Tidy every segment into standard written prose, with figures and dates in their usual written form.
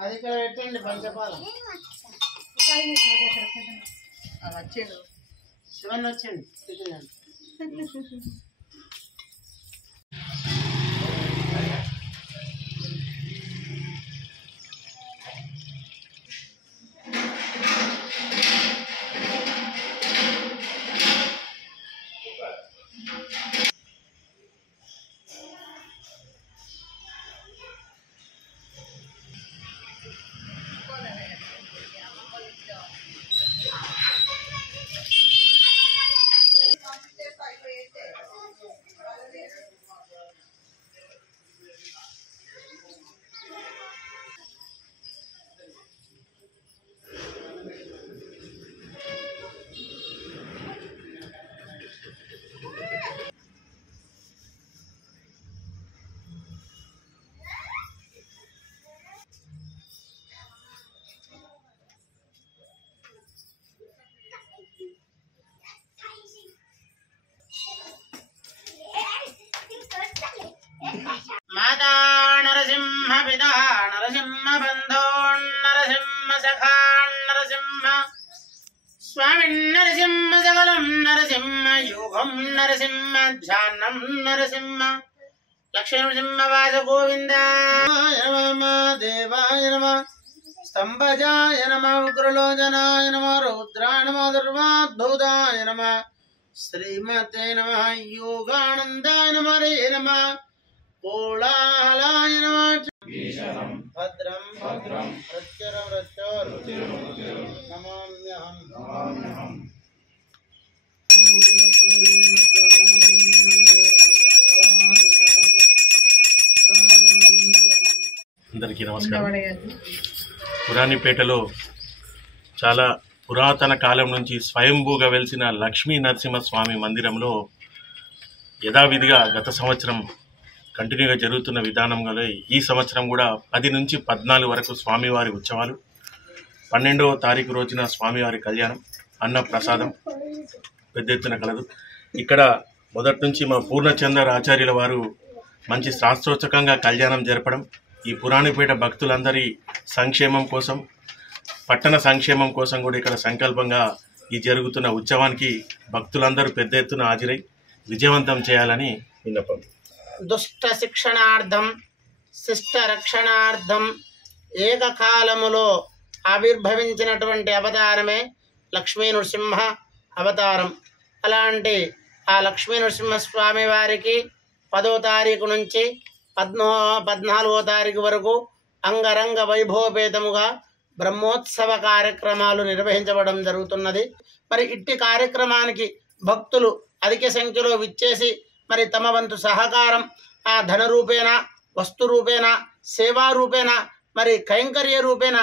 అది ఇక్కడ పెట్టండి పంచపాలం వచ్చేది శివన్ వచ్చండి माता नरसिंह पिता नरसिंह बंधो नरसिंह सखा नरसिंह स्वामी नरसिंह सकलम नरसिंह योगम नरसिंह ध्यानम नरसिंह लक्ष्मी नरसिंह वास गोविंदाय नमः देवाय नमः स्तंभजाय नमः उग्रलोचनाय नमः रुद्राय नमः दुर्वाद्भुताय नमः श्रीमते नमः योगानंदाय नमः रे नमः कोलाहलाय नमः भद्रं भद्रं प्रत्यरं नमाम्यहम् అందరికీ నమస్కారం. పురాణిపేటలో చాలా పురాతన కాలం నుంచి స్వయంభూగా వెలిసిన లక్ష్మీ నరసింహస్వామి మందిరంలో యథావిధిగా గత సంవత్సరం కంటిన్యూగా జరుగుతున్న విధానంలో ఈ సంవత్సరం కూడా 10 నుంచి 14 వరకు స్వామివారి ఉత్సవాలు, 12వ తారీఖు రోజున స్వామివారి కళ్యాణం, అన్న ప్రసాదం పెద్ద ఎత్తున కలదు. ఇక్కడ మొదటి నుంచి మా పూర్ణచందర్ ఆచార్యుల వారు మంచి శాస్త్రోత్సకంగా కళ్యాణం జరపడం, ఈ పురాణిపేట భక్తులందరి సంక్షేమం కోసం, పట్టణ సంక్షేమం కోసం కూడా ఇక్కడ సంకల్పంగా ఈ జరుగుతున్న ఉత్సవానికి భక్తులందరూ పెద్ద ఎత్తున హాజరై విజయవంతం చేయాలని విన్నపం. దుష్ట శిక్షణార్థం శిష్ట రక్షణార్థం ఏకకాలములో ఆవిర్భవించినటువంటి అవతారమే లక్ష్మీ నరసింహ అవతారం. అలాంటి ఆ లక్ష్మీ నరసింహస్వామి వారికి 10వ తారీఖు నుంచి 14వ తారీఖు వరకు అంగరంగ వైభవపేతముగా బ్రహ్మోత్సవ కార్యక్రమాలు నిర్వహించబడడం జరుగుతున్నది. మరి ఇట్టి కార్యక్రమానికి భక్తులు అధిక సంఖ్యలో విచ్చేసి మరి తమ వంతు సహకారం ఆ ధన రూపేణ, వస్తు రూపేణ, సేవా రూపేణ, మరి కైంకర్య రూపేణ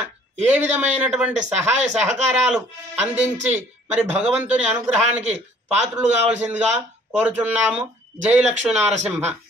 ఏ విధమైనటువంటి సహాయ సహకారాలు అందించి మరి భగవంతుని అనుగ్రహానికి పాత్రులు కావాల్సిందిగా కోరుచున్నాము. జై లక్ష్మీ నరసింహ.